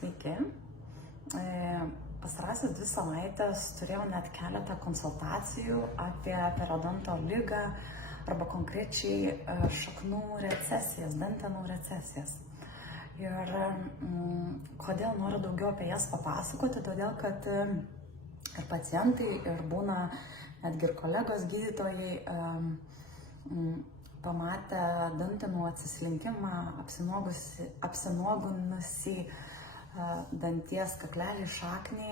Sveiki. Pastarąsias 2 savaitės turėjau net keletą konsultacijų apie periodonto ligą arba konkrečiai šaknų recesijas, dantenų recesijas. Ir kodėl noriu daugiau apie jas papasakoti, todėl kad ir pacientai, ir būna netgi ir kolegos gydytojai pamatę dantenų atsislinkimą, apsinuoginusį danties kaklelį šaknį,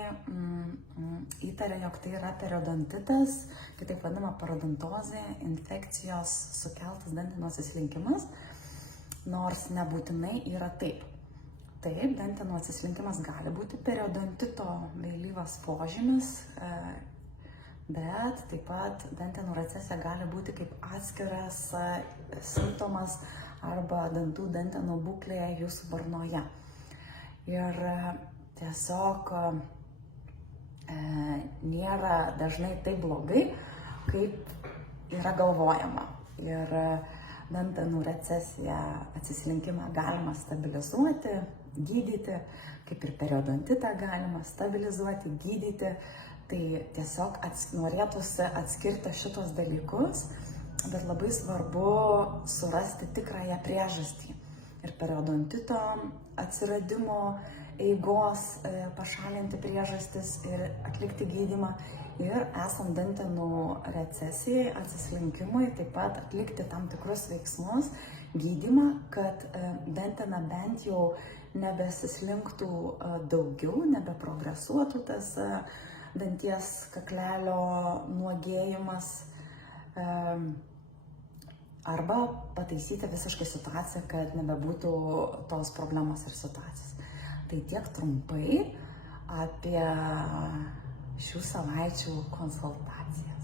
įtarė, jog tai yra periodontitas, kitaip vadinama periodontozė, infekcijos sukeltas dantenų atsislinkimas, nors nebūtinai yra taip. Taip, dantenų atsislinkimas gali būti periodontito vėlyvas požymis, bet taip pat dantenų recesija gali būti kaip atskiras simptomas arba dantenų būklė jūsų burnoje. Ir tiesiog nėra dažnai taip blogai, kaip yra galvojama. Ir dantenų recesiją, atsislinkimą galima stabilizuoti, gydyti, kaip ir periodontitą galima stabilizuoti, gydyti. Tai tiesiog norėtųsi atskirti šitos dalykus, bet labai svarbu surasti tikrąją priežastį. Ir periodontito atsiradimo eigos pašalinti priežastis ir atlikti gydymą. Ir esant dantenų recesijai, atsislinkimui, taip pat atlikti tam tikrus veiksmus, gydymą, kad dantena bent jau nebesislinktų daugiau, nebeprogresuotų tas danties kaklelio nuogėjimas, arba pataisyti visiškai situaciją, kad nebebūtų tos problemos ir situacijos. Tai tiek trumpai apie šių savaičių konsultaciją.